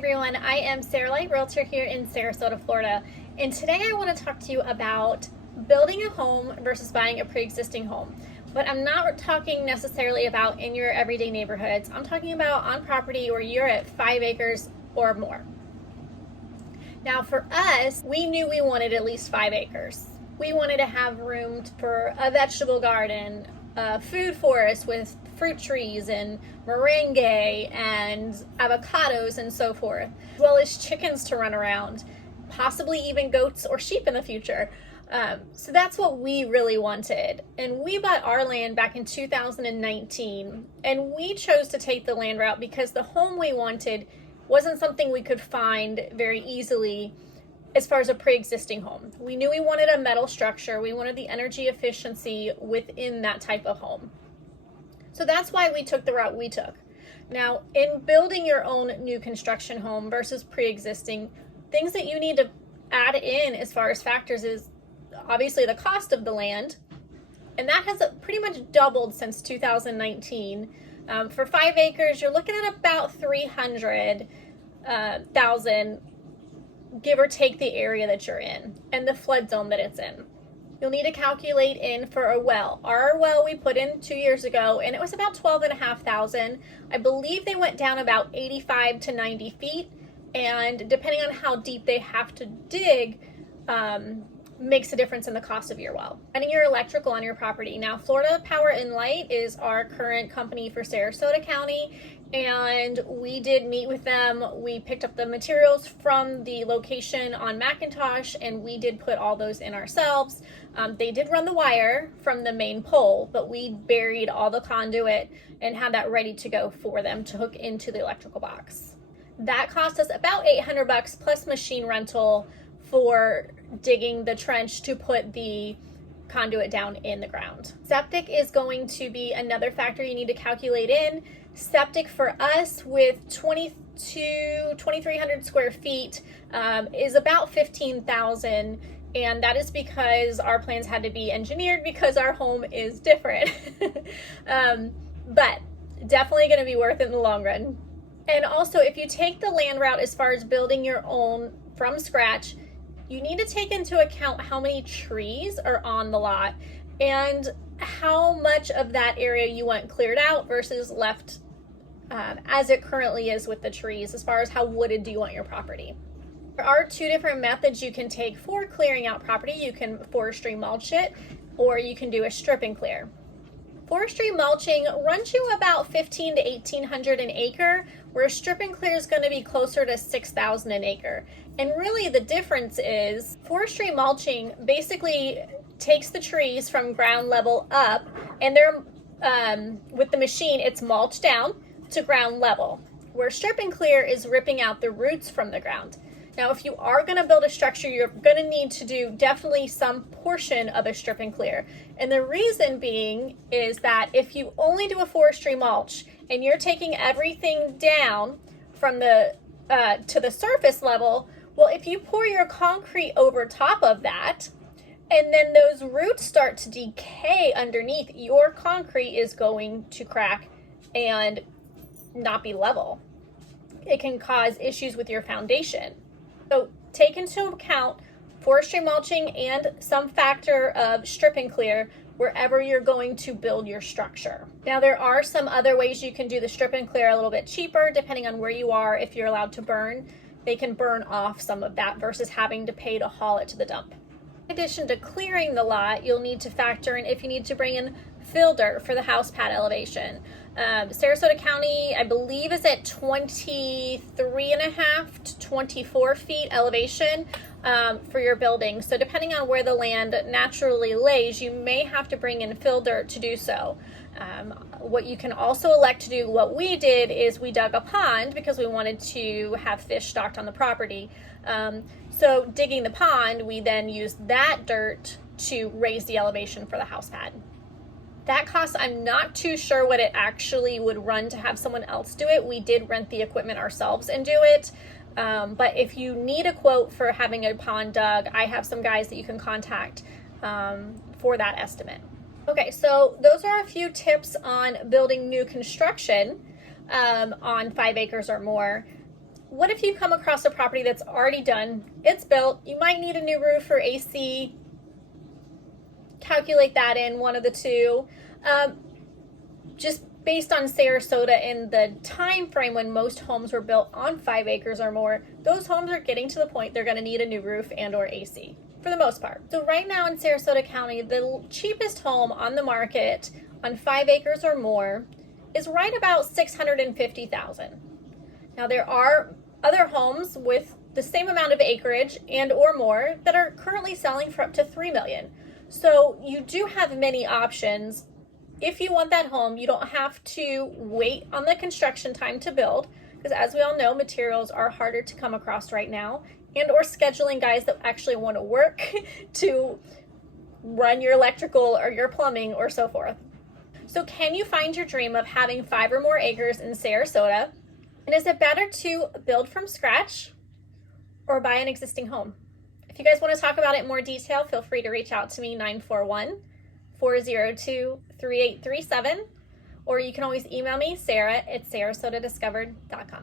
everyone, I am Leicht, Realtor here in Sarasota, Florida, and today I want to talk to you about building a home versus buying a pre-existing home. But I'm not talking necessarily about in your everyday neighborhoods. I'm talking about on property where you're at 5 acres or more. Now for us, we knew we wanted at least 5 acres. We wanted to have room for a vegetable garden, a food forest with fruit trees and moringa and avocados and so forth, as well as chickens to run around, possibly even goats or sheep in the future. So that's what we really wanted. And we bought our land back in 2019, and we chose to take the land route because the home we wanted wasn't something we could find very easily as far as a pre-existing home. We knew we wanted a metal structure. We wanted the energy efficiency within that type of home. So that's why we took the route we took. Now, in building your own new construction home versus pre-existing, things that you need to add in as far as factors is obviously the cost of the land, and that has pretty much doubled since 2019. For 5 acres, you're looking at about $300,000, give or take the area that you're in and the flood zone that it's in. You'll need to calculate in for a well. Our well we put in 2 years ago, and it was about $12,500. I believe they went down about 85 to 90 feet, and depending on how deep they have to dig, makes a difference in the cost of your well. Running your electrical on your property. Now, Florida Power and Light is our current company for Sarasota County, and we did meet with them. We picked up the materials from the location on Macintosh, and we did put all those in ourselves. They did run the wire from the main pole, but we buried all the conduit and had that ready to go for them to hook into the electrical box. That cost us about $800 plus machine rental for digging the trench to put the conduit down in the ground. Septic is going to be another factor you need to calculate in. Septic for us with 2,300 square feet is about $15,000, and that is because our plans had to be engineered because our home is different. But definitely going to be worth it in the long run. And also, if you take the land route as far as building your own from scratch, you need to take into account how many trees are on the lot and how much of that area you want cleared out versus left as it currently is with the trees, as far as how wooded do you want your property. There are 2 different methods you can take for clearing out property. You can forestry mulch it, or you can do a strip and clear. Forestry mulching runs you about $1,500 to $1,800 an acre, where a strip and clear is going to be closer to $6,000 an acre. And really the difference is forestry mulching basically takes the trees from ground level up, and they're with the machine it's mulched down to ground level, where strip and clear is ripping out the roots from the ground. Now, if you are going to build a structure, you're going to need to do definitely some portion of a strip and clear. And the reason being is that if you only do a forestry mulch and you're taking everything down from the to the surface level, well, if you pour your concrete over top of that, and then those roots start to decay underneath, your concrete is going to crack and not be level. It can cause issues with your foundation. So take into account forestry mulching and some factor of strip and clear wherever you're going to build your structure. Now, there are some other ways you can do the strip and clear a little bit cheaper depending on where you are. If you're allowed to burn, they can burn off some of that versus having to pay to haul it to the dump. In addition to clearing the lot, you'll need to factor in if you need to bring in fill dirt for the house pad elevation. Sarasota County, I believe, is at 23.5 to 24 feet elevation for your building. So depending on where the land naturally lays, you may have to bring in fill dirt to do so. What you can also elect to do, what we did is we dug a pond because we wanted to have fish stocked on the property. So digging the pond, we then used that dirt to raise the elevation for the house pad. That cost, I'm not too sure what it actually would run to have someone else do it. We did rent the equipment ourselves and do it. But if you need a quote for having a pond dug, I have some guys that you can contact for that estimate. Okay, so those are a few tips on building new construction on 5 acres or more. what if you come across a property that's already done, it's built, you might need a new roof or AC, calculate that in, one of the two. Just based on Sarasota and the time frame when most homes were built on 5 acres or more, those homes are getting to the point they're going to need a new roof and or AC for the most part. So right now in Sarasota County, the cheapest home on the market on 5 acres or more is right about $650,000. Now there are other homes with the same amount of acreage and or more that are currently selling for up to $3 million. So you do have many options. If you want that home, you don't have to wait on the construction time to build, because as we all know, materials are harder to come across right now, and or scheduling guys that actually want to work to run your electrical or your plumbing or so forth. So can you find your dream of having 5 or more acres in Sarasota? And is it better to build from scratch or buy an existing home? If you guys want to talk about it in more detail, feel free to reach out to me, 941-402-3837, or you can always email me, Sarah@SarasotaDiscovered.com.